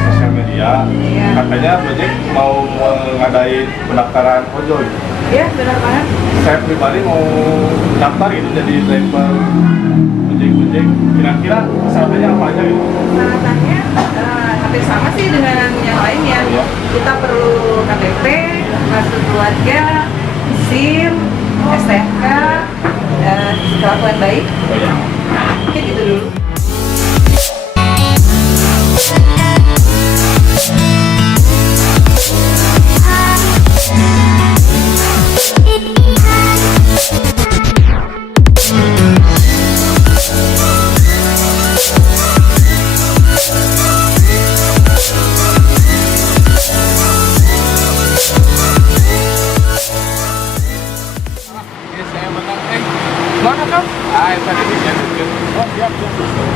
sosial media, katanya Gojek mau ngadain pendaftaran ojol. Iya, benar banget. Saya pribadi mau daftar gitu jadi driver Gojek. Kira-kira syaratnya apa aja gitu? Syaratnya hampir sama sih dengan yang lain ya. Iya. Kita perlu KTP, kartu keluarga, SIM, STNK, kelakuan baik. Oh ya. Mungkin gitu dulu. Mana Kang? Tadi dijatuhkan. Oh siap.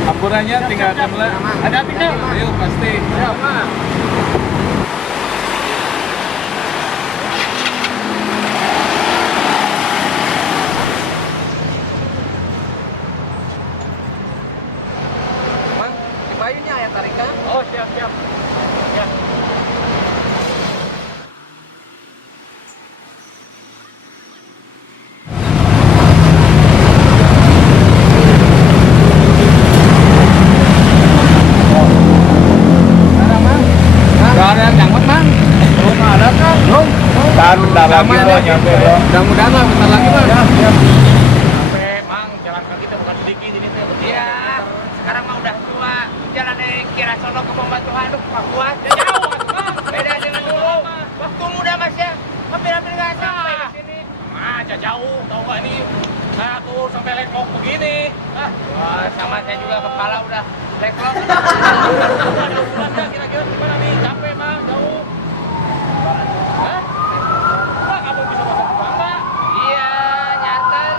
Apurannya tinggal jumlah. Ada tinggal? Ayo pasti. Ya Pak. Bang, di bayunya ya tarikan. Oh siap. Ya. Dan bentar lagi bro, nyampe bro. Mudah-mudahan lah bentar lagi bang. Nyampe, Mang, jalan kaki kita bukan sedikit ini tuh. Iya, sekarang mah udah tua. Jalan dari Kirasono ke Pembatuan, aduh Pak Kuat. Jauh, beda dengan dulu. Waktu muda mas ya, hampir-hampir nggak sampai ke sini. Jauh, tau nggak ini? Saya tuh sampai lekok begini. Wah, sama saya juga kepala udah leklok. Kira-kira gimana nih? Capek Mang, jauh. Hah? Pak, kamu bisa masak Bang? Iya, nyarter.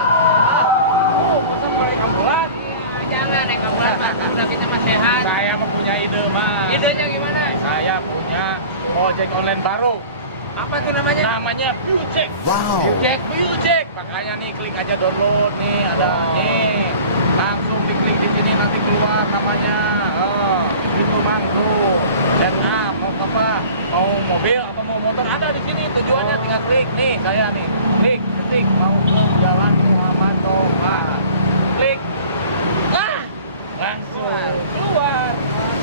Masa mau naik ambulan? Iya, jangan naik ambulan mas, udah kita mah sehat. Saya mah punya ide, Mas. Idenya gimana? Saya punya ojek online baru. Apa tuh namanya? Namanya Viewjack. Viewjack. Makanya nih klik aja download nih, ada nih. Langsung diklik di sini nanti keluar namanya. Oh, itu Mang tuh. Set up mau apa? Mau mobil apa mau motor ada di sini. Tujuannya tinggal klik nih, saya nih. Klik, ketik mau ke Jalan Muhammad Toha. Klik. Nah, langsung keluar.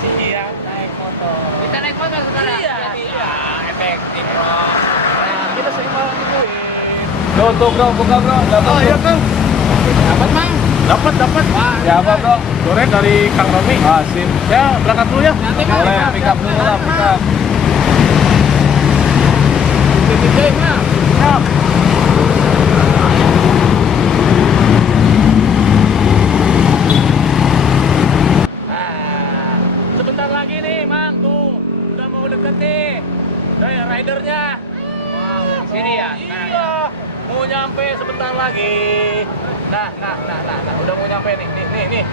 Iya, naik motor. Kita naik motor sekarang. Iya, efektif bro. Nah, kita sering malah nungguin. Tuh bro, buka bro. Oh iya Kang. Dapat mang. Dapat. Ya apa bro? Sore dari Kang Romi. Sip. Ya berangkat dulu ya. Nanti Boleh, pick up dulu lah, pick up. Titik Mang. Siap. Nah, sebentar lagi nih Mang tuh. Udah mau deket nih. Dari ridernya. Wow, sini ya. Iya. Mau nyampe sebentar lagi. Nah. Udah mau nyampe nih. Nih.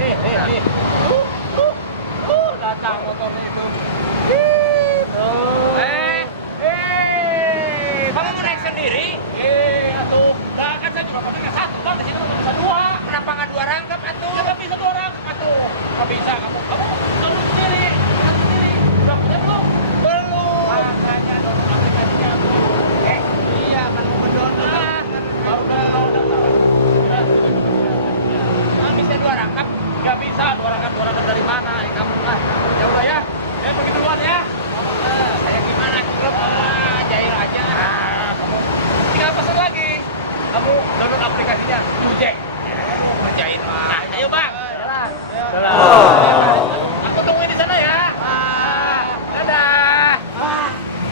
Datang motornya itu. Kamu mau naik sendiri? Atuh. Nah, kan saya juga pakai satu, Bang. Di sini nggak bisa dua. Kenapa nggak dua rangkap atuh? Ya, nggak bisa dua rangkap, atuh. Nggak bisa kamu sendiri. Udah punya belum? Belum. Makanya download aplikasinya. Iya, kan mau mendownload. Baru daftar. Bisa dua rangkap? Nggak bisa dua rangkap dari mana? Kamu lah. Ya udah ya. Saya pergi duluan ya. Kayak gimana? Klub jair aja. Kamu tinggal pesan lagi. Kamu download aplikasinya Viewjack. Ngerjain lah. Ayo bang. Aku tungguin di sana ya. Dadah.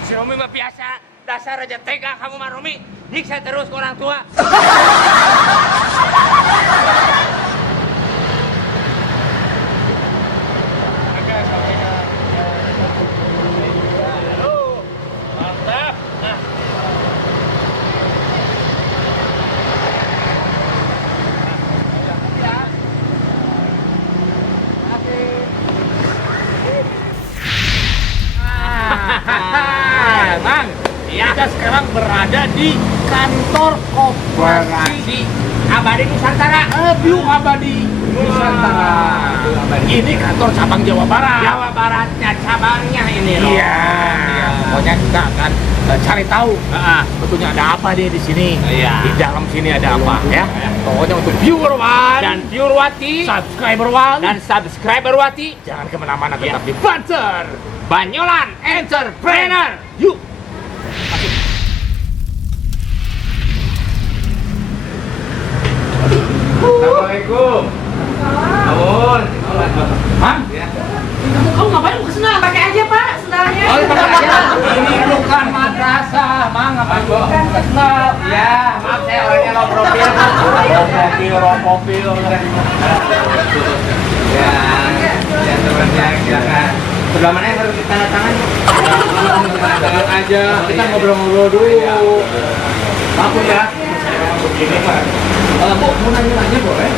Si Romi mah biasa. Dasar aja tega kamu mah Romi. Nyiksa terus ke orang tua. Mantap. Nah. Bang, kita sekarang berada di kantor koperasi Abadi Nusantara. View Abadi Nusantara. Ini kantor cabang Jawa Barat. Jawa Baratnya cabangnya ini loh. Iya. Pokoknya kita akan cari tahu sebetulnya ada apa dia di sini. Iya. Di dalam sini ada apa ya? Pokoknya untuk viewer Wan Dan Purwati subscriber Wan dan subscriber Wati jangan kemana-mana, tetap di Banter Banyolan Entrepreneur. Yuk. Assalamualaikum. Namun, Hah? Kamu ngapain mau kesana? Pakai aja Pak sendalnya. oh, pakai aja. Ini bukan madrasah, Mang. Ngapain gua kesel? Ya, maaf saya orangnya low profile. Rompopil, rompopil. Ya, ya sebenarnya silakan. Sebelah mana yang harus tanda tangan? Tenang aja, kita ngobrol-ngobrol dulu. Maaf Bu ya. Begini Pak. Bu, mau nanya-nanya boleh?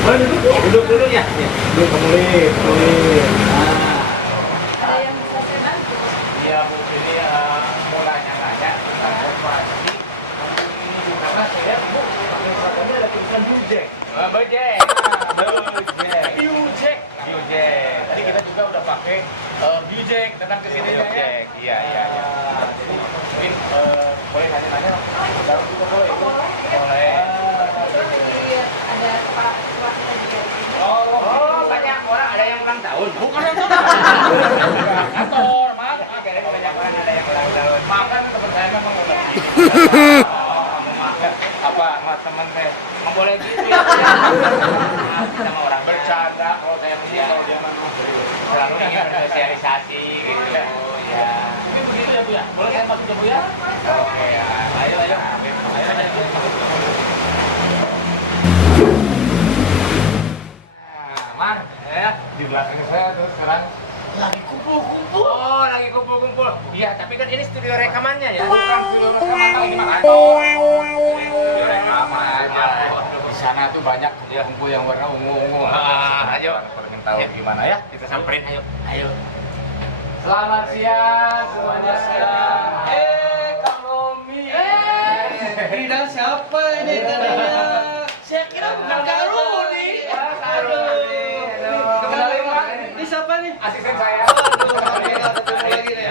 Boleh duduk dulu ya. Duduk kembali. Ada yang bisa saya bantu? Iya Bu, ini mau nanya-nanya tentang operasi. Ini juga saya lihat Bu, pakai sakonya ada tulisan Bujek. Bojek. Bujek. Tadi kita juga udah pakai Bujek datang ke sini ya. Iya, iya. Jadi mungkin boleh nanya-nanya dalam juga boleh Bu. Boleh. Ada Pak Ketua kita juga di sini. Oh, banyak orang ada yang ulang tahun. Bukan kantor, maaf. Banyak orang ada yang ulang tahun. Maaf kan teman saya memang udah. Apa sama teman teh? Nggak boleh gitu ya. Sama orang Bercanda kalau saya punya, kalau dia mah selalu ingin bersosialisasi gitu. Ya. Mungkin begitu ya Bu ya. Boleh kan masuk ya Bu ya? Oke ya. Ayo. Man, ya. Di belakang saya tuh sekarang lagi kumpul-kumpul. Oh, lagi kumpul-kumpul. Iya, tapi kan ini studio rekamannya ya. Bukan film rekaman, ini mah kantor. Studio rekaman. Di sana tuh banyak kumpul yang warna ungu-ungu. Ayo. Pengen tahu gimana ya? Kita samperin, ayo. Ayo. Selamat siang semuanya. Kang Romi. Tidak siapa ini tadinya? Saya kira bukan Kang Rudi. Kenalin, Bang. Ini siapa nih? Asisten saya. Ketemu lagi nih.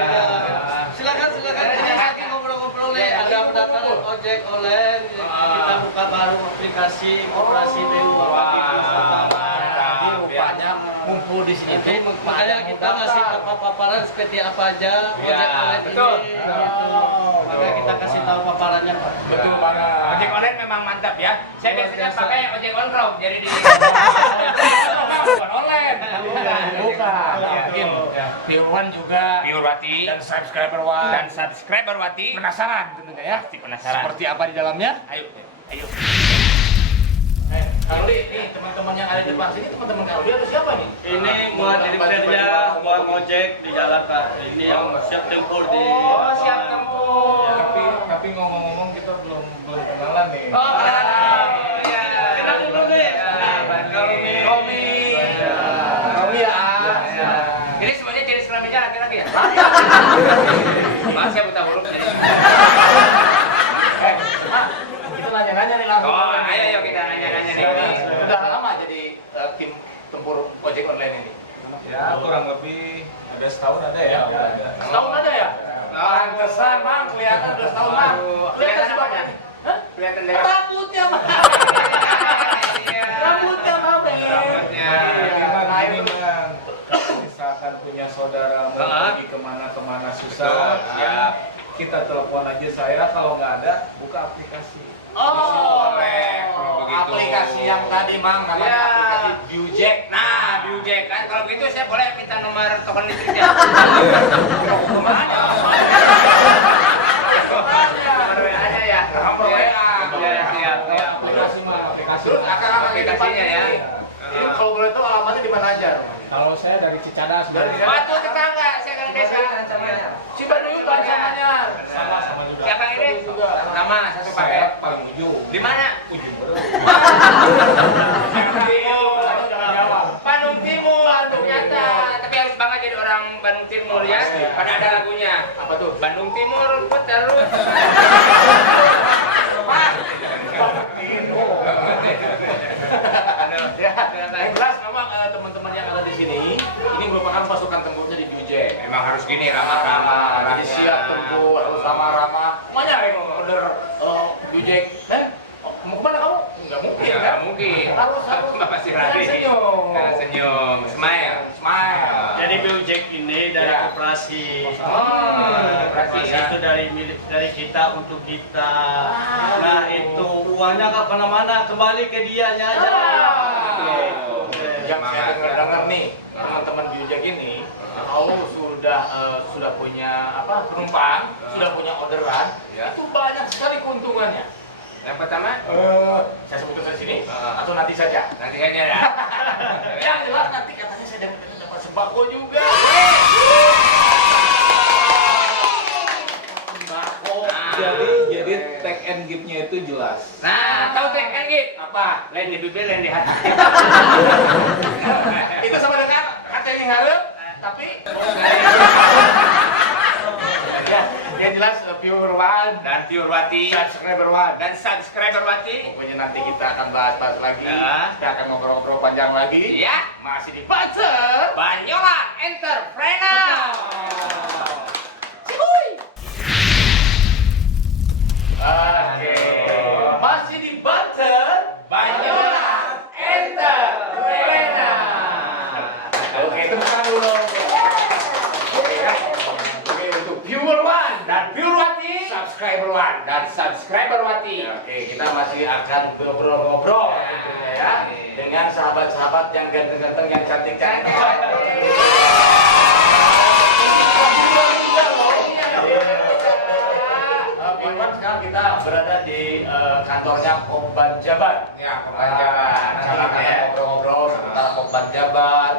Silakan. Ini lagi ngobrol-ngobrol nih. Ada pendaftaran ojek online. Kita buka baru aplikasi koperasi BU. Jadi rupanya kumpul di sini tuh. Makanya kita ngasih paparan seperti apa aja ojek online betul. ini. Gitu. Makanya kita kasih tahu paparannya, Pak. Betul banget. Ojek online memang mantap ya. Saya biasanya pakai ojek on road, jadi di Bukan online. Bukan. Mungkin Pirwan juga Purwati dan subscriber Wan dan subscriber Wati. penasaran tentunya ya. Pasti penasaran. Seperti apa di dalamnya? Ayo. Kang Rudi, nih teman-teman yang ada di depan sini teman-teman Kang Rudi atau siapa nih? Ini buat diri kerja, buat ngojek di jalan, Kak. Ini yang siap tempur di. Oh, siap tempur. Tapi ngomong-ngomong kita belum kenalan nih. Oh, iya. Kenal dulu nih. Romi ya. Ini semuanya jenis kelaminnya laki-laki ya? Maaf saya buta huruf jadi. Kita nanya-nanya nih langsung. Oh, ayo kita nanya-nanya nih. Udah lama jadi tim tempur ojek online ini? Ya kurang lebih ada setahun ada ya. Setahun ada ya? Pantesan Bang, kelihatan udah setahun Bang. Kelihatan sih, apanya? Hah? Kelihatan dari Rambutnya Bang. Rambutnya Bang. Rambutnya. Gimana ini Bang? Kalau misalkan punya saudara mau pergi kemana-kemana susah, Siap. kita telepon aja saya. Kalau nggak ada, buka aplikasi. Boleh, kalau begitu. Aplikasi yang tadi Bang, namanya Ya. aplikasi Bujek. Nah, Bujek kan kalau begitu saya boleh minta nomor telepon listriknya. Nomor WA-nya ya. Nomor WA. Siap. Aplikasi mah aplikasi. Terus akang-akang aplikasinya ya. Ini kalau boleh tahu alamatnya di mana aja? Kalau saya dari Cicadas, Dari Batu tetangga, saya kan desa. Cibaduyut ancamannya. sama juga. Siapa ini? Nama satu pakai. Saya paling ujung. Di mana? Ujung bro. Bandung Timur ternyata. Tapi harus banget jadi orang Bandung Timur ya. Pada ada lagunya. Apa tuh? Bandung Timur terus. Ya, yang jelas memang teman-teman yang ada di sini ini merupakan pasukan tempurnya di Viewjack. Memang harus gini ramah-ramah. Jadi siap tempur, harus ramah-ramah. Mana yang order Viewjack? Mau kemana kamu? Nggak mungkin Ya, kan? nggak mungkin. Harus Bapak Sirari. senyum. Senyum, smile. Smile. Jadi Viewjack ini dari Ya. koperasi. Koperasi, Koperasi ya. itu dari kita untuk kita. Nah itu uangnya nggak kemana-mana, kembali ke dianya aja. Gitu. Yang saya dengar nih, teman-teman Viewjack ini, kalau sudah punya penumpang, sudah punya orderan, Ya. itu banyak sekali keuntungannya. Yang pertama, Saya sebutkan di sini atau nanti saja. nanti aja ya. Yang jelas nanti katanya saya dapat sembako juga. Sembako. Jadi tag and give-nya itu jelas. Nah, tahu tag and give? Apa? Lain di bibir, lain di hati. Itu sama dengan kata yang harap, tapi ya, yang jelas pure one Dan Tiurwati subscriber one. dan subscriber Wati. Pokoknya nanti kita akan bahas-bahas lagi. Ya. Kita akan ngobrol-ngobrol panjang lagi. Ya, Masih di Buzzer. Banyola Entrepreneur. Oke. Masih di Buzzer. Banyola Entrepreneur. Oke, tepuk tangan dulu. Oke, ya. Oke, untuk viewer one Dan Tiurwati subscriber one. dan subscriber Wati. Oke, kita masih akan ngobrol-ngobrol tentunya ya dengan sahabat-sahabat yang ganteng-ganteng, yang cantik-cantik. Viewer, sekarang kita berada di kantornya Kopban Jabar. Ya, Kopban Jabar. Nanti kita akan ngobrol-ngobrol seputar Kopban Jabar,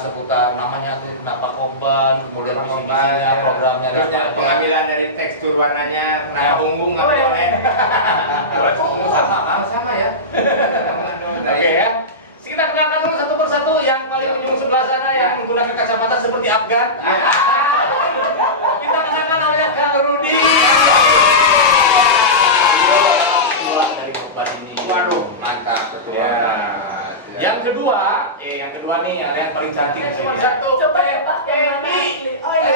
seputar namanya kenapa Kopban, kemudian misi-misinya, programnya dan Terus apa aja. pengambilan dari tekstur warnanya, kenapa punggung nggak boleh? Sama ya. Oke ya. Kita kenalkan dulu satu persatu yang paling ujung sebelah sana yang menggunakan kacamata seperti Afgan. Kita kenalkan oleh Kang Rudi. Dia orang tua dari Kopban ini. Waduh, mantap betul. Ya. Yang kedua nih yang paling cantik di sini. Satu. Coba ya Pak, yang mana? Oh iya.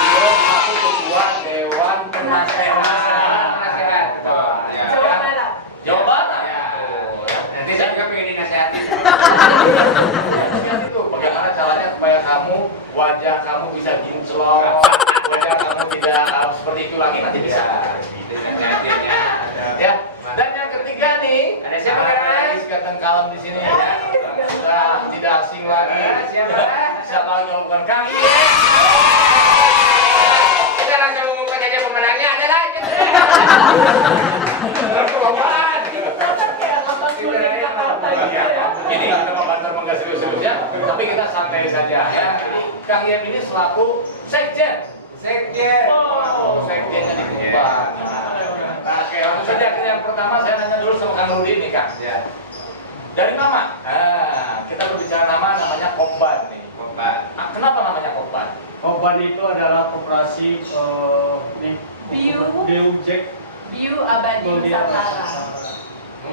Beliau selaku ketua Dewan Penasehat. Jawa Barat. Jawa Barat. Ya. Nanti saya juga pengen dinasehatin. Lihat itu bagaimana caranya supaya wajah kamu bisa kinclong, wajah kamu tidak seperti itu lagi nanti bisa. Dinasehatinnya. Ya. Dan yang ketiga nih, Ada siapa, ada guys? Ikatan Kalem di sini ya. Sudah tidak asing lagi. Siapa? Siapa lagi kalau bukan Kang? Kita langsung mengumumkan saja pemenangnya adalah Kebawaan. Kita kayak lambang kuning Jakarta gitu ya. Ini kita membantu enggak serius-serius ya, tapi kita santai saja ya. Ini Kang Yep ini selaku sekjen. Oh, sekjennya di Kopban. Oke, langsung saja ke yang pertama saya nanya dulu sama Kang Rudi nih Kang. Ya. Dari nama, kita berbicara namanya Kopban nih. Kenapa namanya Kopban? Kopban itu adalah koperasi Viewjack. View Abadi Nusantara.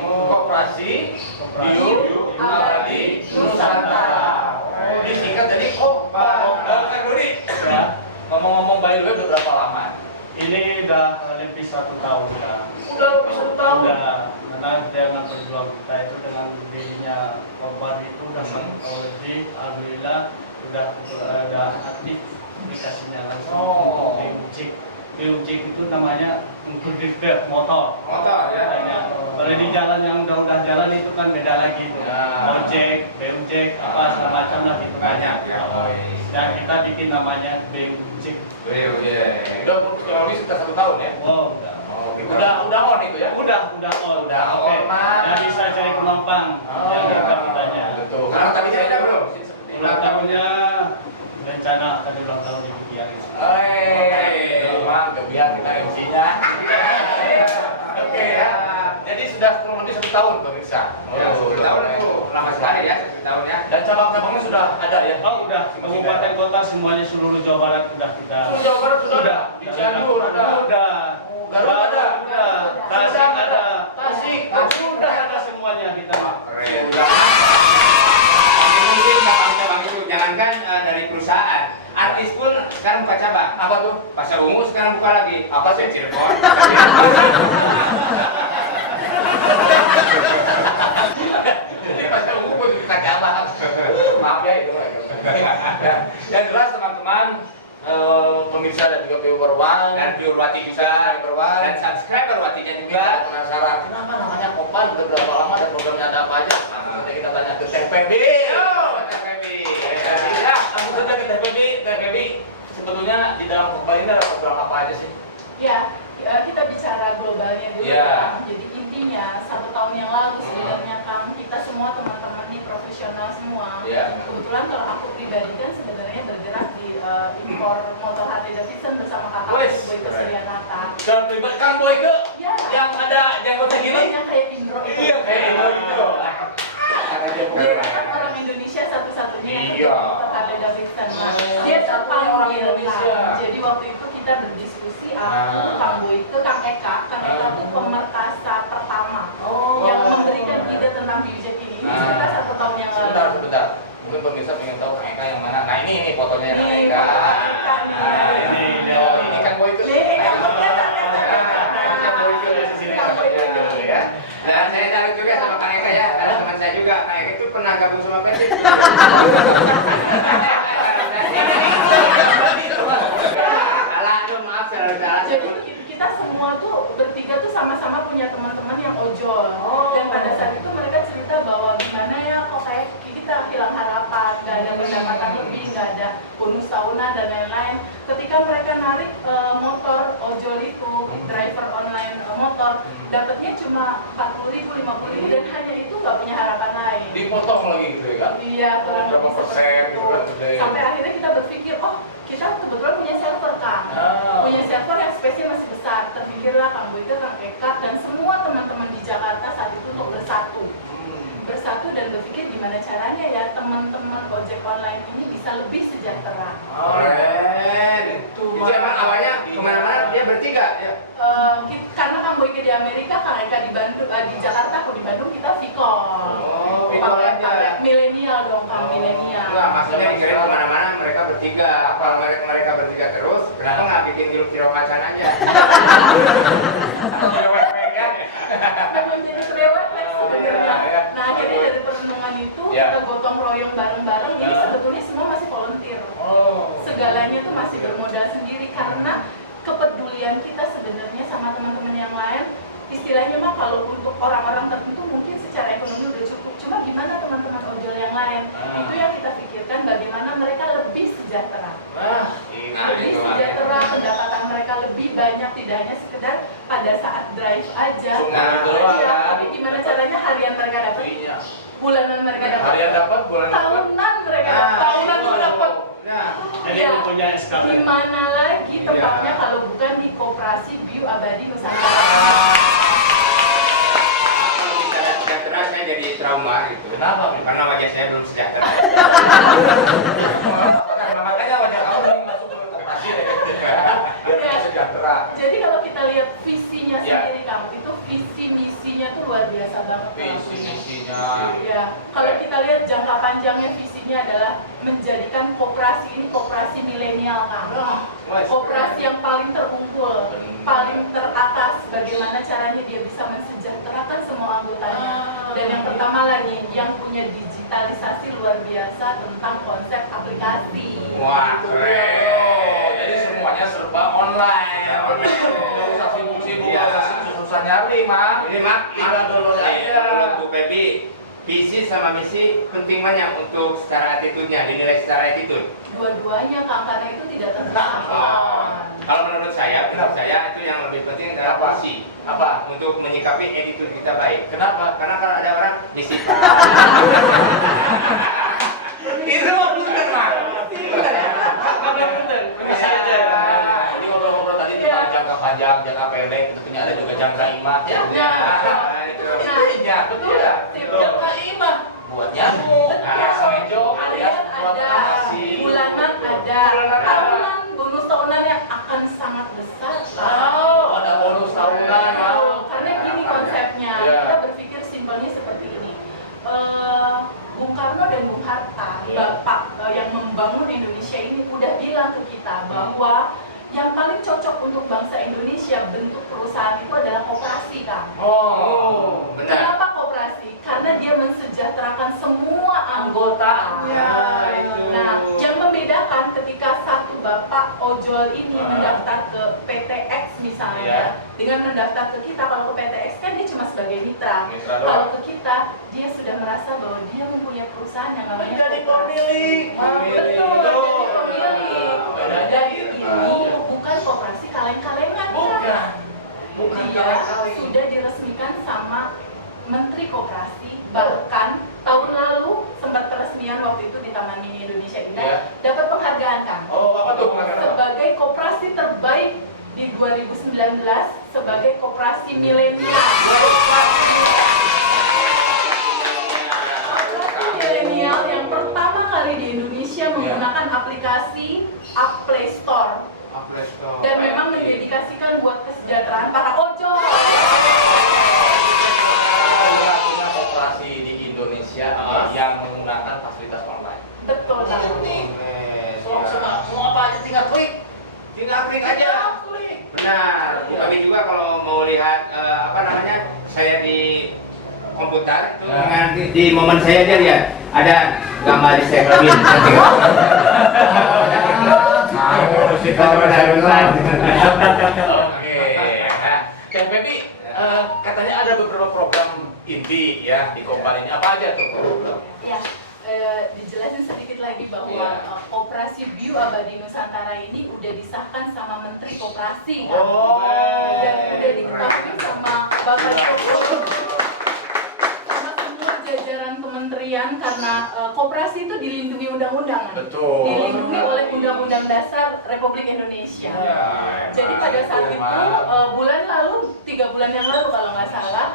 Koperasi Koperasi Abadi Nusantara. Oh, disingkat jadi Kopban. Kang Rudi, ngomong-ngomong Bayi Lue udah berapa lama? Ini udah lebih 1 tahun ya. Udah 1 tahun. Udah, karena dengan perjuangan kita itu dengan dirinya Kopban itu udah already alhamdulillah udah aktif aplikasinya langsung. Oh. Viewjack itu namanya untuk repair motor. Motor ya. Kalau di jalan yang udah jalan itu kan beda lagi itu. Ya. Ojek, Viewjack, apa segala macam lah itu banyak. Ya. Dan kita bikin namanya Viewjack. Udah kurang lebih sekitar 1 tahun ya? Wow, udah. Oh, udah on itu ya? Udah on. Udah Oke. on, Mas. Dan bisa cari penumpang yang dekat kitanya. Betul. Karena tadi saya ada bro. Ulang tahunnya rencana tadi ulang tahun di Biar. Memang kebiar kita MC-nya. Oke ya. Jadi sudah kurang lebih 1 tahun pemirsa. Ya, 10 tahun itu lama sekali ya, 10 tahun ya. Dan cabang-cabangnya sudah ada ya? Oh udah, kabupaten kota semuanya seluruh Jawa Barat udah kita. Seluruh Jawa Barat sudah? Udah. Di Cianjur ada? Udah. Garut ada? Udah. Tasik ada. kan dari perusahaan. Artis pun sekarang buka cabang. Apa tuh? Pasar Ungu sekarang buka lagi. Apa sih? Cirebon. Ini pasar ungu pun kita cabang. Maaf ya itu. Ya, yang jelas teman-teman pemirsa dan juga viewer One Dan Purwati juga. subscriber One Dan subscriber Watinya juga. kita penasaran kenapa namanya Kopan udah berapa lama dan programnya ada apa aja. Nanti kita tanya ke Teh Febi. Yo, Teh Febi. Ya, langsung saja ke Teh Febi. Teh Febi, sebetulnya di dalam Kopan ini ada program apa aja sih? Ya, kita bicara globalnya dulu Iya. Kang. Jadi intinya 1 tahun yang lalu sebenarnya Kang, kita semua teman-teman nih profesional semua. Iya. Kebetulan kalau aku pribadi kan sebenarnya bergerak di impor motor Harley Davidson bersama kakak Wes, Boyke keren. Suryanata. Dan pribadi Kang Boyke Ya, yang ada janggutnya gini. yang kayak Indro itu. Iya, kayak Indro gitu. Karena dia Dia kan orang Indonesia satu-satunya yang Iya. punya motor Harley Davidson. Nah, Oh, dia satu-satunya terpanggil orang Indonesia. Kang. Jadi waktu itu kita berdiskusi, aku, Kang Boyke, Kang Eka tuh pemerkasa pertama yang memberikan ide tentang Biujek ini. Ini sekitar 1 tahun yang lalu. Sebentar. Mungkin pemirsa pengen tahu Kang Eka yang mana. Nah ini fotonya yang Kang Ini Eka. foto Kang Eka nih. Nah, ini oh, ini Kang Boyke. Nih, Kang Boyke. Kang Boyke di sini Kang Boyke ya. Dan saya taruh juga sama Kang Eka ya. Ada teman saya juga. Kang Eka itu pernah gabung sama Persib. Salah, aduh maaf saya salah. Jadi kita semua tuh bertiga tuh sama-sama punya teman-teman yang ojol. Dan pada saat itu mereka cerita bahwa gimana ya kok kayak kita hilang harapan, nggak ada pendapatan lebih, nggak ada bonus tahunan dan lain-lain. Ketika mereka narik motor ojol itu, driver online motor, dapatnya cuma 40.000, 50.000 dan hanya itu nggak punya harapan lain. Dipotong lagi gitu ya Kak? Iya, kurang Berapa lebih persen seperti gitu itu. kan, gede. Sampai akhirnya kita berpikir, oh kita kebetulan punya server Kang. Punya server yang space-nya masih besar. Terpikirlah Kang Boyke, Kang Eka, dan semua teman-teman di Jakarta saat itu untuk bersatu. Bersatu dan berpikir gimana caranya ya teman-teman ojek online ini bisa lebih sejahtera. Keren. Itu emang awalnya kemana-mana dia bertiga ya. Karena Kang Boyke di Amerika, Kang Eka di Bandung, di Jakarta, aku di Bandung, kita Vicol. Oh, Vicol aja. Milenial dong Kang, milenial. Enggak, maksudnya dikira kemana-mana mereka bertiga. Kalau mereka bertiga terus, kenapa nggak bikin jeruk macan aja? Memang jadi selewat sebenarnya. Nah akhirnya dari perenungan itu kita gotong royong bareng-bareng. Jadi sebetulnya semua masih volunteer. Segalanya tuh masih bermodal sendiri karena kepedulian kita sebenarnya sama teman-teman yang lain. Istilahnya mah kalau untuk orang-orang tertentu mungkin secara ekonomi udah cukup. Cuma gimana teman-teman ojol yang lain? Itu yang kita pikirkan bagaimana mereka lebih sejahtera. Lebih sejahtera, pendapatan mereka lebih banyak, tidak hanya sekedar pada saat drive aja. Tapi gimana caranya harian mereka dapat, bulanan mereka dapat, Harian dapat, bulan tahunan mereka dapat, tahunan tuh dapat. Jadi Ya, punya SKP. di mana lagi tempatnya kalau bukan di Koperasi Bio Abadi Nusantara. Kalau bicara sejahtera saya jadi trauma gitu. Kenapa? Karena wajah saya belum sejahtera. Makanya wajah kamu ini masuk ke koperasi deh. Biar sejahtera. Jadi kalau kita lihat visinya Ya. sendiri kamu itu visi misinya tuh luar biasa banget. Kang. Visi misinya. Ya, kalau kita lihat jangka panjangnya visinya adalah menjadikan koperasi ini koperasi milenial Kang. Koperasi yang paling terunggul, paling teratas. Bagaimana caranya dia bisa mensejahterakan semua anggotanya. Dan yang pertama lagi, yang punya digitalisasi luar biasa tentang konsep aplikasi. Wah, Gitu. keren. Jadi semuanya serba online. Nggak usah sibuk-sibuk, nggak usah susah nyari, Mak. Ini mak, Tinggal download aja. Bu Pepi, visi sama misi penting banyak untuk secara attitude-nya, dinilai secara attitude. Dua-duanya Kang, karena itu tidak terpisahkan. Kalau menurut saya itu yang lebih penting adalah Apa? misi. Apa? Untuk menyikapi attitude kita baik. Kenapa? Karena kalau ada orang misi. Itu mah punten, Mak. Bisa aja. Jadi ngobrol-ngobrol tadi tentang jangka panjang, jangka pendek, tentunya ada juga jangka imah. Ya, Ya. intinya, betul ya. Tip jangka imah. Buat nyamuk, alias mejo, alias Harian buat ada, nasi. bulanan ada, Bulanan ada. tahunan, bonus tahunan yang akan sangat besar. Ada bonus tahunan, Karena gini konsepnya, Iya. kita berpikir simpelnya seperti ini. Bung Karno dan Bung Hatta, Iya. bapak yang membawa membangun Indonesia ini udah bilang ke kita bahwa yang paling cocok untuk bangsa Indonesia bentuk perusahaan itu adalah koperasi, Kang. Oh, benar. Kenapa koperasi? Karena dia mensejahterakan semua anggotanya. Nah, yang membedakan ketika satu bapak ojol ini mendaftar ke PTX misalnya, dengan mendaftar ke kita, kalau ke PTX kan dia cuma sebagai mitra. Kalau ke kita, dia sudah merasa bahwa dia mempunyai perusahaan yang namanya Menjadi koperasi. pemilik. Betul, jadi pemilik. Dan ini bukan koperasi kaleng-kalengan, Bukan. dia sudah diresmikan sama Menteri Koperasi, bahkan tahun lalu sempat peresmian waktu itu di Taman Mini Indonesia Indah, dapat penghargaan, Kang, Oh, apa tuh penghargaan? sebagai koperasi terbaik di 2019 sebagai koperasi milenial. Koperasi milenial yang pertama kali di Indonesia menggunakan aplikasi App Play Store dan memang mendedikasikan buat kesejahteraan para ojol. Satu-satunya koperasi di Indonesia yang menggunakan fasilitas online. Betul, Kang. Mau apa aja tinggal klik. Tinggal klik aja. Benar. Kami juga kalau mau lihat saya di komputer itu dengan di momen saya aja lihat ada gambar di Serbin. Oke, Pepi, katanya ada beberapa program inti ya di Kopar ini. Apa aja tuh program? Ya, dijelasin sedikit lagi bahwa Koperasi Bio Abadi Nusantara ini udah disahkan sama Menteri Koperasi, kan? Dan udah diketahui sama Bapak Jokowi, sama semua jajaran kementerian karena koperasi itu dilindungi undang-undang, kan? Betul. Dilindungi oleh Undang-Undang Dasar Republik Indonesia. Jadi pada saat itu bulan lalu, 3 bulan yang lalu kalau nggak salah,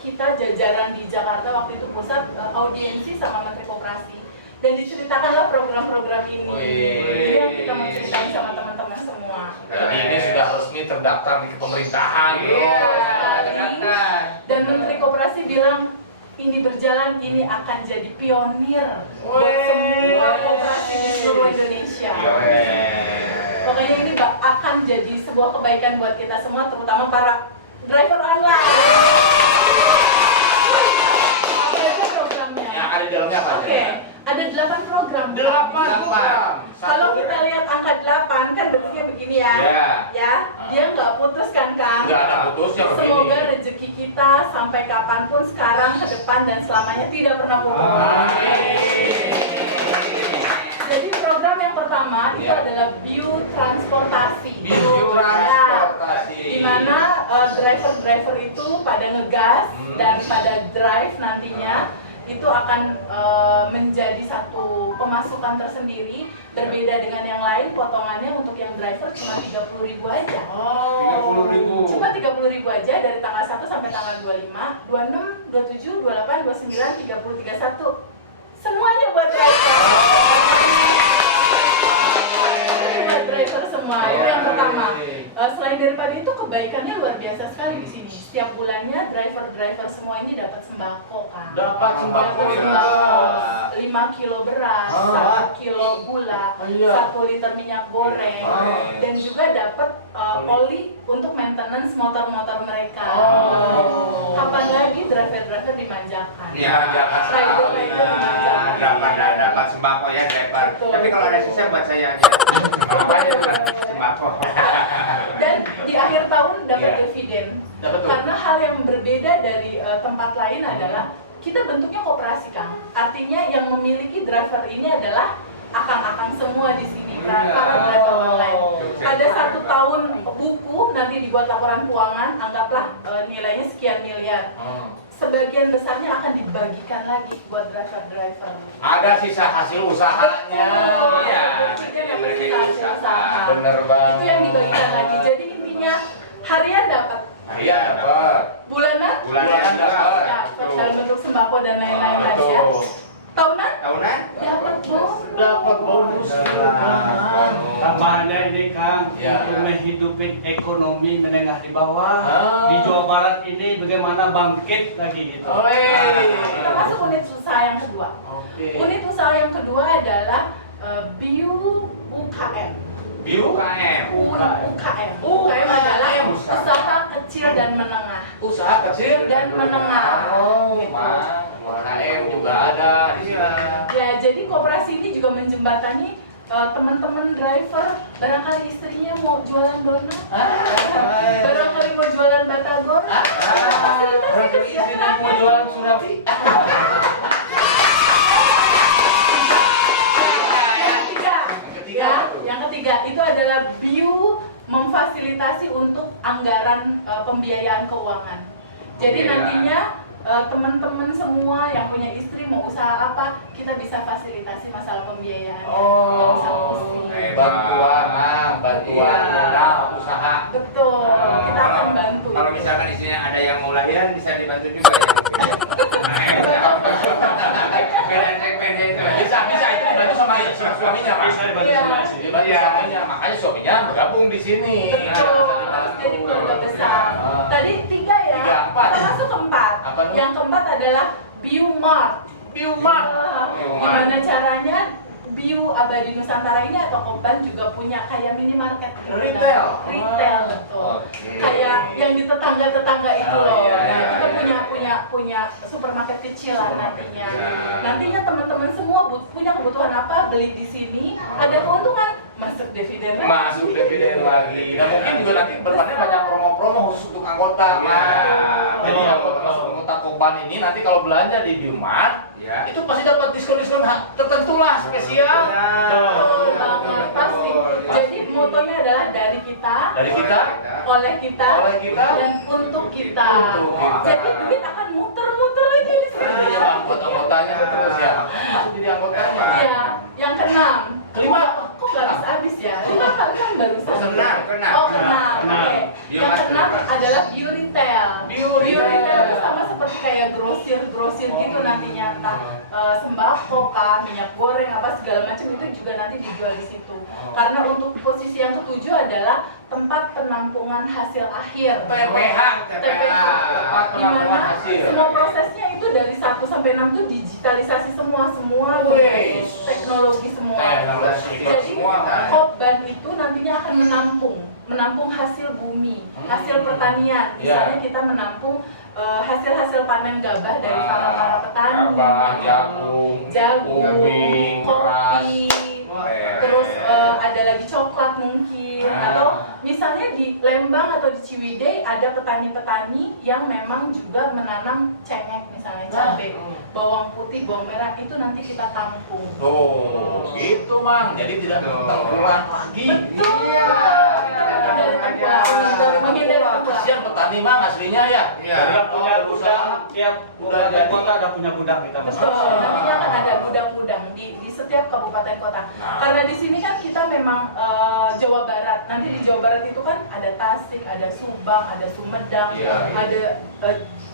kita jajaran di Jakarta waktu itu pusat audiensi sama Menteri Koperasi dan diceritakanlah program-program ini. Ini yang kita mau ceritain sama teman-teman semua. Jadi ini sudah resmi terdaftar di pemerintahan. Dan Menteri Koperasi bilang ini berjalan, ini akan jadi pionir buat semua koperasi di seluruh Indonesia. Pokoknya ini akan jadi sebuah kebaikan buat kita semua, terutama para driver online. Apa aja programnya? Yang ada di dalamnya apa aja? Oke, ada 8 program. 8 program. Kalau kita lihat angka 8 kan bentuknya begini ya. Ya, dia nggak putus kan, Kang? Nggak ada putusnya begini. Semoga rezeki kita sampai kapanpun, sekarang, ke depan, dan selamanya tidak pernah putus. Jadi program yang pertama itu adalah Bio Transportasi. Transportasi. Di mana driver-driver itu pada ngegas dan pada drive nantinya itu akan menjadi satu pemasukan tersendiri, berbeda dengan yang lain. Potongannya untuk yang driver cuma 30.000 aja. 30.000. Cuma 30.000 aja dari tanggal 1 sampai tanggal 25, 26, 27, 28, 29, 30, 31. Semuanya buat driver. Buat driver semua. Itu yang pertama. Selain daripada itu, kebaikannya luar biasa sekali di sini. Setiap bulannya driver-driver semua ini dapat sembako, kan? Dapat sembako. 5 kilo beras, 1 kilo gula, 1 liter minyak goreng, dan juga dapat oli untuk maintenance motor-motor mereka. Kapan lagi driver-driver dimanjakan? Rider-rider dimanjakan. Dapat sembako ya driver. Betul. Tapi kalau ada sisa buat saya aja. Sembako. Dan di akhir tahun dapat dividen. Dapat tuh. Karena hal yang berbeda dari tempat lain adalah kita bentuknya koperasi, Kang. Artinya yang memiliki driver ini adalah akang-akang semua di sini, para driver online. Pada 1 tahun buku nanti dibuat laporan keuangan, anggaplah nilainya sekian miliar. Sebagian besarnya akan dibagikan lagi buat driver-driver. Ada sisa hasil usahanya. Iya, dia namanya sisa hasil usaha. Bener banget. Itu yang dibagikan lagi. Jadi intinya harian dapat, Iya dapat. bulanan Bulanan dapat. dapat dalam bentuk sembako dan lain-lain tadi ya. Tahunan dapat bonus. Dapat bonus. Tambahnya ini, Kang, Ya. untuk menghidupi ekonomi menengah di bawah Ah. di Jawa Barat ini bagaimana bangkit lagi gitu. Kita masuk unit usaha yang kedua. Unit usaha yang kedua adalah BIU UKM. UKM. UKM adalah usaha kecil dan menengah. Usaha kecil Dan menengah. Oh, Gitu. UKM juga ada di sini. Ya, jadi koperasi ini juga menjembatani teman-teman driver, barangkali istrinya mau jualan donat, barangkali mau jualan batagor, fasilitasi kesejahteraan. Mau jualan surabi? Yang ketiga itu adalah BIU memfasilitasi untuk anggaran pembiayaan keuangan. Jadi nantinya teman-teman semua yang punya istri mau usaha apa, kita bisa fasilitasi masalah pembiayaan. Bantuan modal usaha. Betul, kita akan bantu. Kalau misalkan istrinya ada yang mau lahiran bisa dibantu juga ya. Bisa itu dibantu sama suaminya, Pak. Bisa dibantu Iya. sama istri. Dibantu suaminya, makanya suaminya bergabung di sini. Betul, harus jadi keluarga besar. Tadi 3 ya, Tiga, 4. kita masuk ke 4. Apa tuh? Yang keempat adalah BIU Mart. Biumart. Gimana caranya BIU Abadi Nusantara ini atau Koban juga punya kayak minimarket gitu. Retail. Retail, betul. Oke. Kayak yang di tetangga-tetangga itu Oh, loh. iya, Nah, iya, kita iya. punya supermarket kecil lah nantinya. kecil. Nantinya teman-teman semua punya kebutuhan apa, beli di sini, ada keuntungan, masuk dividen lagi. Masuk dividen lagi. Dan mungkin juga nanti berpannya banyak promo-promo khusus untuk anggota. Iya. Jadi anggota Koban ini nanti kalau belanja di Biumart, Ya. itu pasti dapat diskon-diskon tertentu lah spesial. Betul banget, pasti. Jadi motonya adalah dari kita, oleh kita, dan untuk kita. Untuk kita. Jadi duit akan muter-muter aja di sini. Jadi anggotanya terus ya. Masuk jadi anggotanya. Iya, yang keenam. Kelima. Kok nggak habis-habis ya? 5 kan barusan. Keenam. Oh, keenam. Oke. Bio Yang Mas keenam berapa? adalah BIU Retail. BIU BIU Retail. Retail itu sama seperti kayak grosir gitu nantinya, entah sembako kah, minyak goreng apa segala macam itu juga nanti dijual di situ. Karena untuk posisi yang ketujuh adalah tempat penampungan hasil akhir TPH. Tempat penampungan Dimana hasil. semua prosesnya itu dari 1 sampai 6 itu digitalisasi semua Wih. teknologi semua. Teknologi Jadi semua. Koban itu nantinya akan menampung hasil bumi, hasil pertanian. Misalnya kita menampung hasil-hasil panen gabah dari para petani, Gabah, jagung, ubi, kopi, beras. terus ada lagi coklat mungkin, atau misalnya di Lembang atau di Ciwidey ada petani-petani yang memang juga menanam cengek misalnya, cabai, bawang putih, bawang merah, itu nanti kita tampung. Oh, gitu Mang. Jadi tidak terkeluar lagi. Betul. Iya. Menghindari tengkulak. Kasihan petani Mang aslinya ya. Iya. Kita punya Usaha. gudang, tiap Udah kabupaten jadi. kota ada punya gudang kita Mas. Betul, nantinya akan ada gudang-gudang di setiap kabupaten kota. Nah. Karena di sini kan kita memang Jawa Barat. Nanti di Jawa Barat itu kan ada Tasik, ada Subang, ada Sumedang, Iya. ada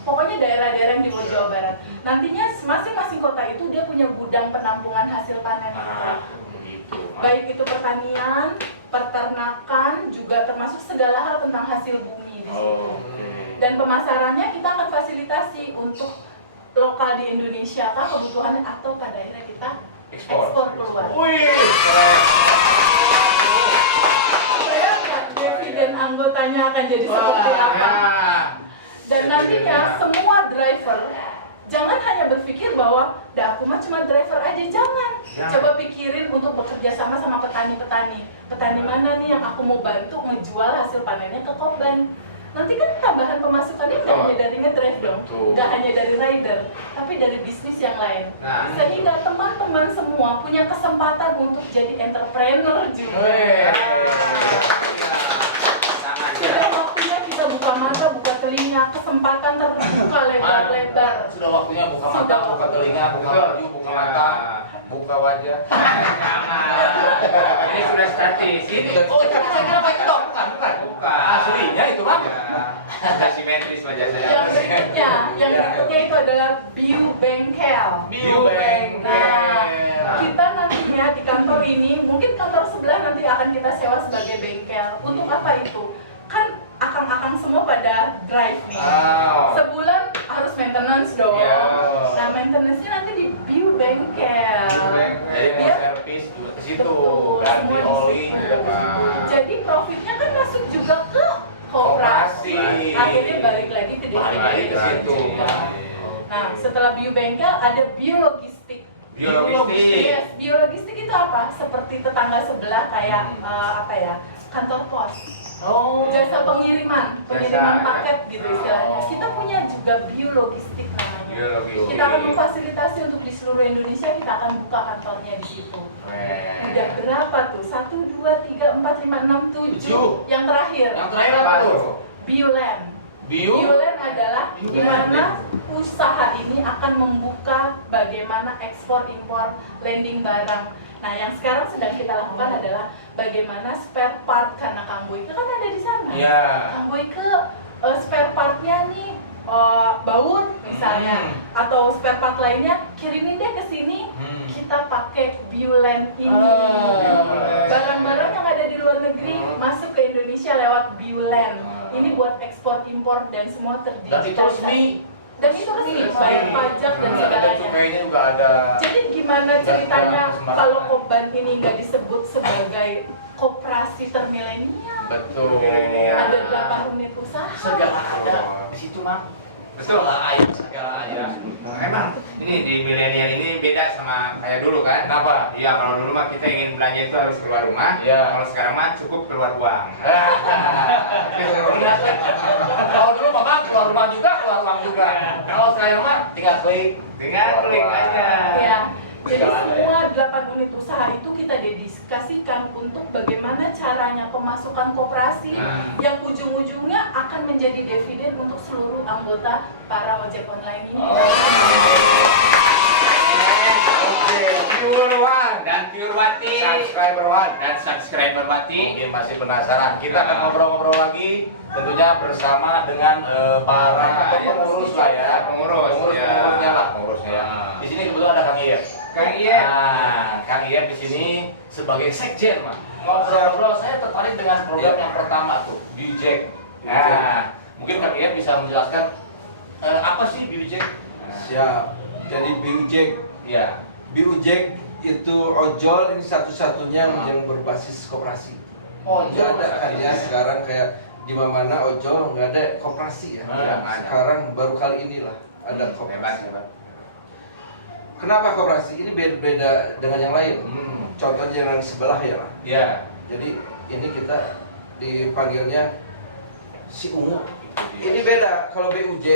pokoknya daerah-daerah yang di luar Jawa Barat. Nantinya masing-masing kota itu dia punya gudang penampungan hasil panen. Begitu. Baik itu pertanian, peternakan, juga termasuk segala hal tentang hasil bumi di situ. Dan pemasarannya kita akan fasilitasi untuk lokal di Indonesia kah kebutuhannya, atau pada akhirnya kita ekspor keluar. Wih, keren. Bayangkan dividen anggotanya akan jadi seperti apa. Dan nantinya semua driver jangan hanya berpikir bahwa dah aku mah cuma driver aja, jangan. Coba pikirin untuk bekerja sama sama petani-petani. Petani mana nih yang aku mau bantu ngejual hasil panennya ke Koban. Nanti kan tambahan pemasukannya nggak hanya dari ngedrive dong, nggak hanya dari rider, tapi dari bisnis yang lain. Sehingga teman-teman semua punya kesempatan untuk jadi entrepreneur juga. Sudah waktunya kita buka mata, buka telinga, kesempatan terbuka lebar-lebar. Sudah waktunya buka mata, Sudah buka waktunya. telinga, buka baju, buka mata, buka wajah. Ini sudah statis. Ini. Oh, tapi saya kira Pak itu dong, bukan. Aslinya itu Pak. Sudah simetris wajah saya. Yang berikutnya itu adalah BIU Bengkel. BIU Bengkel. Nah, kita nantinya di kantor ini, mungkin kantor sebelah nanti akan kita sewa sebagai bengkel. Untuk apa itu? Kan akang-akang semua pada drive nih. Sebulan harus maintenance dong. Iya. Nah, maintenance-nya nanti di BIU Bengkel. Jadi mau Biar servis juga ke ganti semua di oli situ. juga kan. Jadi profitnya kan masuk juga ke koperasi. Koperasi. Akhirnya balik lagi ke Balik lagi ke situ. Nah, setelah biobengkel ada biologistik. Biologistik. Yes, biologistik itu apa? Seperti tetangga sebelah kayak apa ya? Kantor pos. Oh. Jasa pengiriman Jasa, paket gitu istilahnya. Oh. Kita punya juga biologistik namanya. Biologistik. Kita akan memfasilitasi untuk di seluruh Indonesia, kita akan buka kantornya di situ. Udah berapa tuh? 1, 2, 3, 4, 5, 6, 7. Yang terakhir. Yang terakhir apa tuh? Bioland. Bio? Bioland adalah di mana usaha ini akan membuka bagaimana ekspor impor landing barang. Nah, yang sekarang sedang kita lakukan adalah bagaimana spare part, karena Kang Boyke kan ada di sana. Iya. Kang Boyke spare partnya nih baut misalnya, atau spare part lainnya kirimin deh ke sini. Kita pakai Bioland ini. Barang-barang yang ada di luar negeri masuk ke Indonesia lewat Bioland. Ini buat ekspor impor dan semua Dan itu terdigitalisasi. resmi. Dan itu resmi, bayar pajak dan Ada segalanya. cukainya juga ada. Jadi gimana ceritanya sembarangan. kalau Koban ini nggak disebut sebagai koperasi termilenial? Betul. Ada berapa unit usaha? Segala ada di situ, Mang. Betul. Segala ada. Nah, emang ini di milenial ini beda sama kayak dulu kan? Kenapa? Iya, kalau dulu mah kita ingin belanja itu harus keluar rumah. Iya. Kalau sekarang mah cukup keluar uang. Kalau dulu Bang keluar rumah juga, keluar uang juga. Kalau sekarang mah tinggal klik. Tinggal klik aja. Ya, jadi Segala semua 8 unit usaha itu kita dedikasikan untuk bagaimana caranya pemasukan koperasi yang ujung-ujungnya akan menjadi dividen untuk seluruh anggota para ojek online ini. Pure One Dan Purwati subscriber One. dan subscriber Wati. Mungkin masih penasaran. Kita akan ngobrol-ngobrol lagi, tentunya bersama dengan para pengurus lah ya, pengurusnya lah, pengurusnya ya. Di sini kebetulan ada Kang Iyep. Kang Iyep. Nah, Kang Iyep di sini sebagai sekjen, Mas. Ngobrol-ngobrol, saya tertarik dengan program yang pertama tuh, Biujek. Nah, mungkin Kang Iyep bisa menjelaskan apa sih Biujek? Siap. Jadi Biujek, Ya. Biujek itu ojol ini satu-satunya yang berbasis koperasi. Ojol Nggak ada kan ya berbasis. sekarang kayak di mana ojol nggak ada koperasi ya. Sekarang baru kali inilah ada Hebat, koperasi. hebat. Kenapa koperasi? Ini beda dengan yang lain. Contohnya yang sebelah ya lah. Ya. Jadi ini kita dipanggilnya si ungu. Ini beda. Kalau BUJ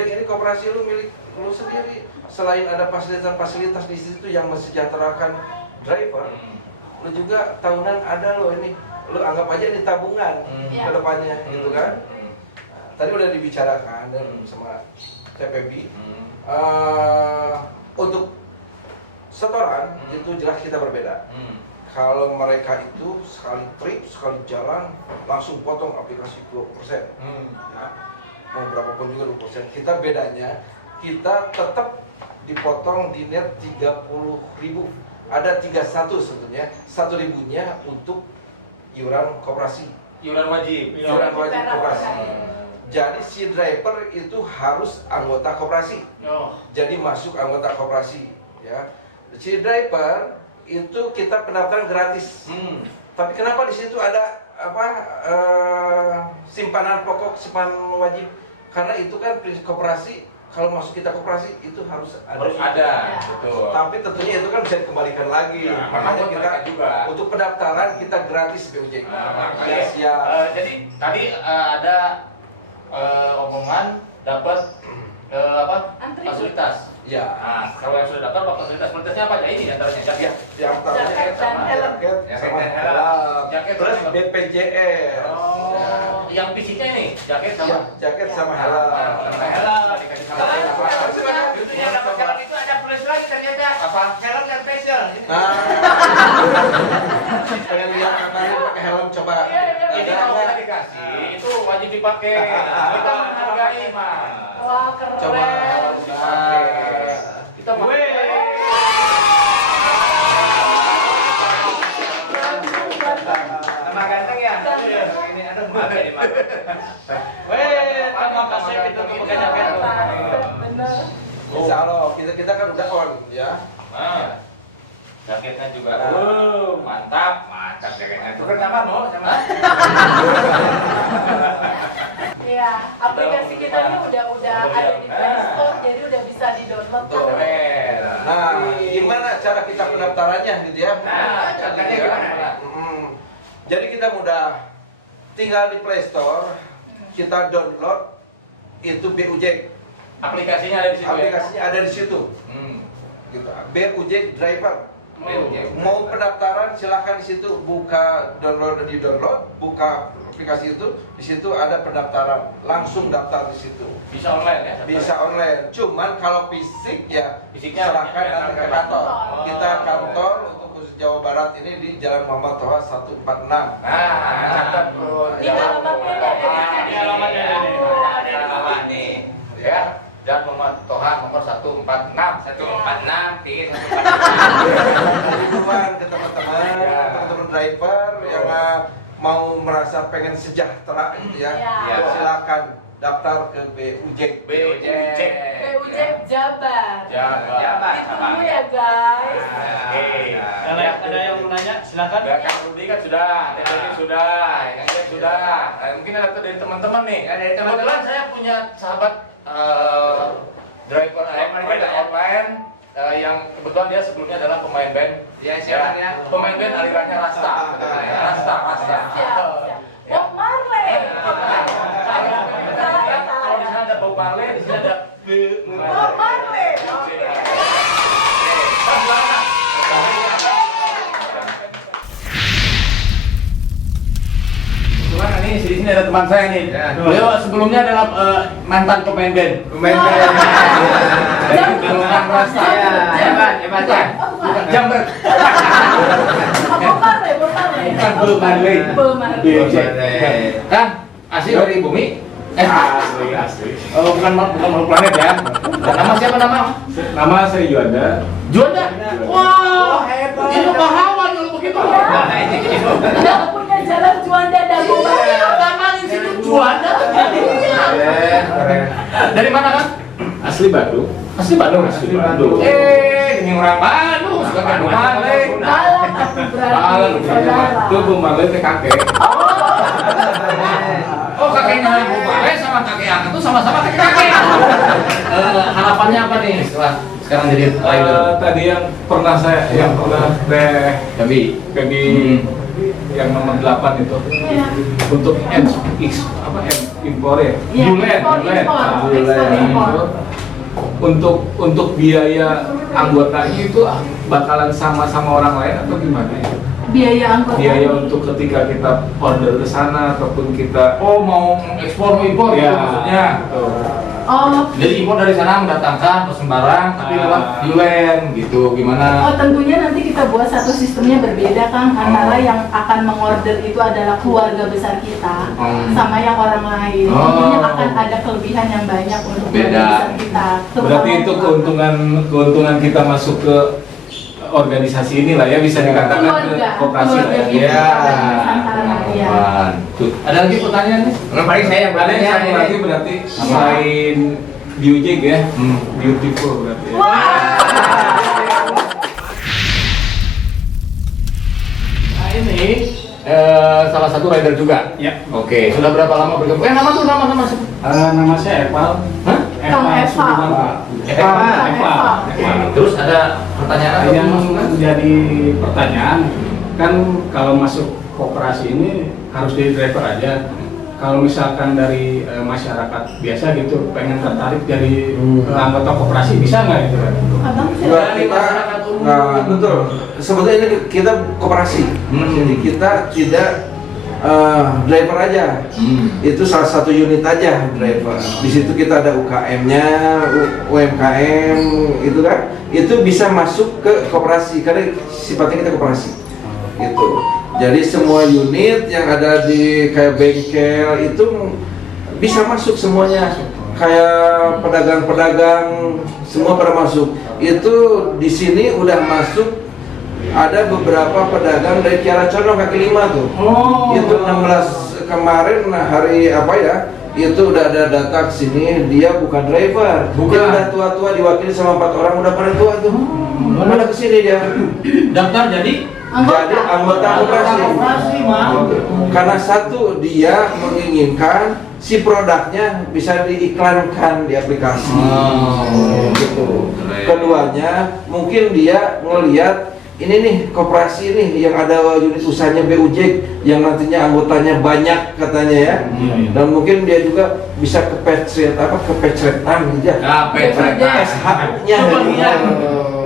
ini koperasi lu milik lu sendiri. Selain ada fasilitas-fasilitas di situ yang mensejahterakan driver, lu juga tahunan ada lo ini. Lu anggap aja ini tabungan ke depannya gitu kan. Tadi udah dibicarakan dan sama TPB. Untuk setoran itu jelas kita berbeda. Kalau mereka itu sekali trip, sekali jalan langsung potong aplikasi 20%. Ya. Mau berapapun juga 20%. Kita bedanya, kita tetap dipotong di net 30.000. Ada 31 sebetulnya, 1.000-nya untuk iuran koperasi. Iuran wajib. Iuran wajib koperasi. Jadi si driver itu harus anggota koperasi. Jadi masuk anggota koperasi, ya. Si driver itu kita pendaftaran gratis. Tapi kenapa di situ ada apa simpanan pokok, simpanan wajib? Karena itu kan prinsip koperasi. Kalau masuk kita koperasi itu harus ada. Ya. Betul. Tapi tentunya itu kan bisa dikembalikan lagi. Ya, Makanya buat kita mereka juga. untuk pendaftaran kita gratis BUJ. Oke. Ya, siap. Jadi tadi ada omongan dapat apa? Antri. Fasilitas. Ya. Nah, kalau yang sudah dapat fasilitasnya apa aja? Ini antaranya jaket. Yang pertama Jaket dan helm. jaket Jaket sama dan helm. Jaket Terus sama- BPJS. Yang fisiknya ini jaket Ya, sama jaket sama helm. sama helm. Dikasih sama helm. Yang dapat jalan itu ada plus lagi ternyata. Apa? Helm dan facial. Nah, pengen lihat kakaknya pakai helm coba. Ini kalau kita dikasih itu wajib dipakai. Kita menghargai, Mas. Wah, keren. Coba helm dipakai. Kita pakai. Sama ganteng ya? Ini ada mata di mata. Terima kasih itu pakai jaket. Bener. Insya Allah kita kan udah on ya. Nah, Jaketnya juga. Mantap, mantap jaketnya. Tuker nama no sama. Iya, aplikasi kita ini udah ada di Play Store, jadi udah bisa di-download kan. Keren. Nah, gimana cara kita pendaftarannya gitu ya? Nah, caranya gimana? Jadi kita mudah, tinggal di Play Store, kita download itu BUJ. Aplikasinya ada di situ ya. Aplikasinya ada di situ. Gitu. BUJ Driver. Mau pendaftaran silahkan di situ, buka download, buka aplikasi itu, di situ ada pendaftaran, langsung daftar di situ. Bisa online ya? Bisa online. Cuman kalau fisik ya Fisiknya silahkan ya, nanti ke kantor. Kita kantor untuk khusus Jawa Barat ini di Jalan Muhammad Toha 146. Nah, catat bro. Di alamatnya ada Di alamatnya ada nih. Ada alamat nih. Ya. Dan Muhammad Toha nomor 146. 146 tinggi 146. Ke teman-teman driver yang mau merasa pengen sejahtera gitu ya. Iya. Silakan daftar ke BUJ. BUJ. BUJ Jabar. Jabar. Ditunggu ya guys. Oke. Kalau ada yang mau nanya, silakan. Ya, Kang Rudi kan sudah, TPG sudah, Kang Jack sudah. Nah, mungkin ada tuh dari teman-teman nih. Dari kebetulan saya punya sahabat driver online yang kebetulan dia sebelumnya adalah pemain band. Ya, siapa ya? Pemain band alirannya Rasta. Rasta. Siap. Bob Marley. Kalau di sana ada Bob Marley, di sini ada Bob Marley. Cuman ini di sini ada teman saya nih. Beliau sebelumnya adalah mantan pemain band. Bukan Rasta. Hebat ya. Bukan Jamber. Bob Marley. Bukan Bob Marley. Bob Marley. Kan asli dari bumi. Asli. Oh, bukan makhluk planet ya. Nama siapa nama? Nama saya Juanda. Juanda. Wah, hebat. Itu pahlawan kalau begitu. Udah punya jalan Juanda dan Bob Marley. Nama Institut Juanda. Dari mana kan? Asli Bandung. Asli Bandung. Asli Bandung. Ini orang Bandung. Suka Bandung Marley. Malam berarti saudara. Itu Bung Marley teh kakek. Oh, kakeknya Bung Marley sama kakek aku tuh sama-sama kakek. Harapannya apa nih sekarang jadi rider? Tadi yang pernah teh Gabi. Yang nomor 8 itu Iya. untuk impor ya. Iya, impor. Untuk biaya anggotanya itu bakalan sama-sama orang lain atau gimana ya? Biaya anggota. Biaya untuk ketika kita order ke sana ataupun kita Mau ekspor impor ya, itu maksudnya. Oh, Jadi impor dari sana mendatangkan pesen barang tapi lewat UN gitu gimana? Oh, tentunya nanti kita buat satu sistemnya berbeda, Kang, antara yang akan mengorder itu adalah keluarga besar kita sama yang orang lain. Tentunya akan ada kelebihan yang banyak untuk keluarga besar kita. berarti itu keuntungan kita masuk ke organisasi inilah ya, bisa dikatakan koperasi lah ya. Iya. Ada lagi pertanyaan nih? Paling saya yang Ada yang satu lagi berarti selain Biojek ya, beautiful berarti ya. Nah ini salah satu rider juga. Ya. Oke, sudah berapa lama bergabung? Nama tuh nama. Nama saya Eval. Hah? Kang Eva. Terus ada pertanyaan atau Yang masukan? jadi pertanyaan kan kalau masuk koperasi ini harus jadi driver aja. Kalau misalkan dari masyarakat biasa gitu pengen tertarik jadi anggota koperasi bisa nggak gitu? Abang Enggak, kita betul. Sebetulnya ini kita koperasi. Jadi kita tidak driver aja. Itu salah satu unit aja driver. Di situ kita ada UKM-nya, UMKM itu kan. Itu bisa masuk ke koperasi karena sifatnya kita koperasi. Gitu. Jadi semua unit yang ada di kayak bengkel itu bisa masuk semuanya. Kayak pedagang-pedagang semua pada masuk. Itu di sini udah masuk. Ada beberapa pedagang dari Kiara Condong kaki 5 tuh. Itu 16 kemarin hari apa ya? itu udah ada data kesini, dia bukan driver, Bukan. dia udah tua-tua diwakili sama 4 orang udah pada tua tuh. Mana kesini dia? Daftar jadi Jadi anggota koperasi. Mang. Karena satu dia menginginkan si produknya bisa diiklankan di aplikasi. Gitu. Keduanya mungkin dia ngelihat ini nih koperasi nih yang ada unit usahanya BUJ yang nantinya anggotanya banyak katanya ya. Dan mungkin dia juga bisa kepecretan aja. SH-nya.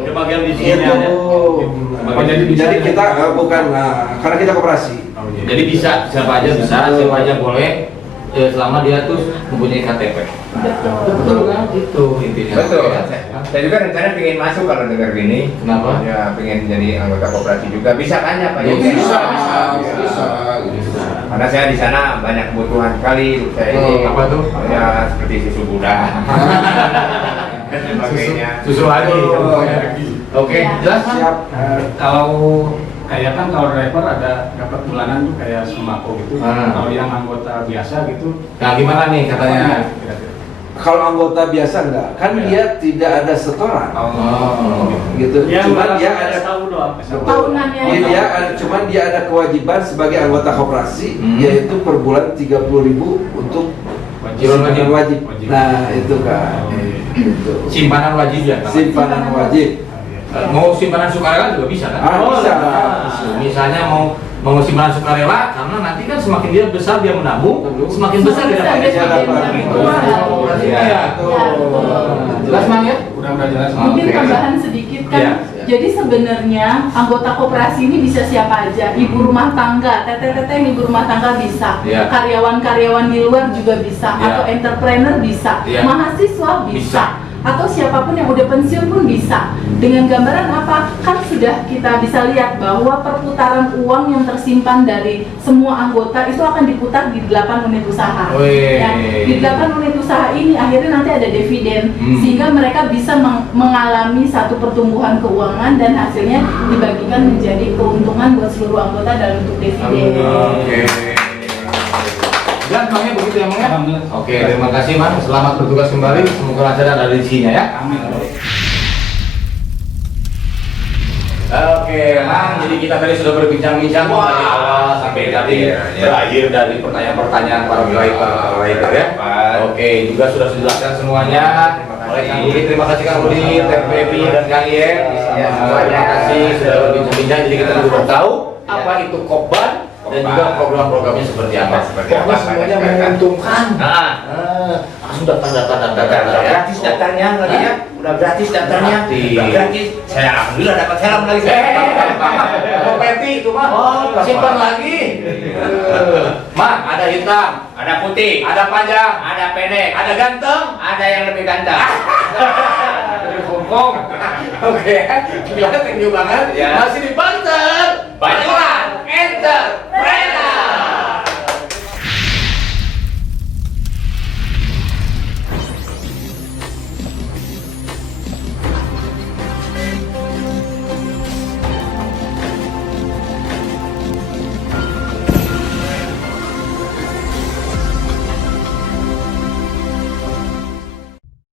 Di bagian di sini Itu. Oh, Jadi kita bukan karena kita koperasi. Jadi bisa siapa aja bisa, siapa aja boleh selama dia tuh mempunyai KTP. Betul kan? Itu intinya. Betul. Saya juga rencana pengen masuk kalau dengar gini. Kenapa? Ya pengen jadi anggota koperasi juga. Bisa kan ya Pak? Bisa. Karena saya di sana banyak kebutuhan sekali. Saya ini apa tuh? Ya seperti susu kuda. Dan sebagainya. Susu lagi. Oke, jelas Mas? Siap. Kalau kayak kan kalau driver ada dapat bulanan tuh kayak sembako gitu. Kalau yang anggota biasa gitu. Nah, gimana nih katanya? Kira-kira. Kalau anggota biasa enggak, kan dia tidak ada setoran. Oh. Gitu. Ya, Cuman dia ada Tahunannya. cuman dia ada kewajiban sebagai anggota koperasi yaitu per bulan 30.000 untuk Simpanan wajib. Nah, itu kan. Gitu. Simpanan wajib ya? Kak? Simpanan wajib. Mau simpanan sukarela juga bisa kan? Bisa. Misalnya mau simpanan sukarela karena nanti kan semakin dia besar dia menabung, semakin besar dia dapat Iya. Jelas Mang ya? Udah jelas. Mungkin tambahan sedikit kan. Iya. Jadi sebenarnya anggota koperasi ini bisa siapa aja, ibu rumah tangga, teteh-teteh yang ibu rumah tangga bisa, Iya. karyawan-karyawan di luar juga bisa, Iya. atau entrepreneur bisa, Iya. mahasiswa bisa. Bisa. Atau siapapun yang udah pensiun pun bisa. Dengan gambaran apa? Kan sudah kita bisa lihat bahwa perputaran uang yang tersimpan dari semua anggota itu akan diputar di 8 unit usaha. Wih. Ya, di 8 unit usaha ini akhirnya nanti ada dividen sehingga mereka bisa mengalami satu pertumbuhan keuangan dan hasilnya dibagikan menjadi keuntungan buat seluruh anggota dalam bentuk dividen. Oke. Jelas Mang ya begitu ya Mang ya? Alhamdulillah. Oke, terima kasih Mang. Selamat bertugas kembali. Semoga lancar dan ada rezekinya ya. Amin. Oke, Mang. Jadi kita tadi sudah berbincang-bincang dari awal sampai tadi berakhir dari pertanyaan-pertanyaan para driver ya. Oke, juga sudah dijelaskan semuanya oleh Kang Budi. Terima kasih Kang Budi, Teh Pepi dan Kang Iye. Terima kasih sudah berbincang-bincang. Jadi kita juga tahu apa itu Kopban dan juga program-programnya seperti apa. Pokoknya semuanya menguntungkan. Langsung daftar ya. Gratis daftarnya lagi ya. Udah gratis daftarnya. Gratis. Udah gratis. Saya alhamdulillah dapat helm lagi. Kompeti itu mah. Simpan lagi. Mak, ada hitam, Ada putih, ada panjang, ada pendek, ada ganteng, ada yang lebih ganteng. ada bohong. Oke, gila tinggi banget. Ya. Masih di pantai.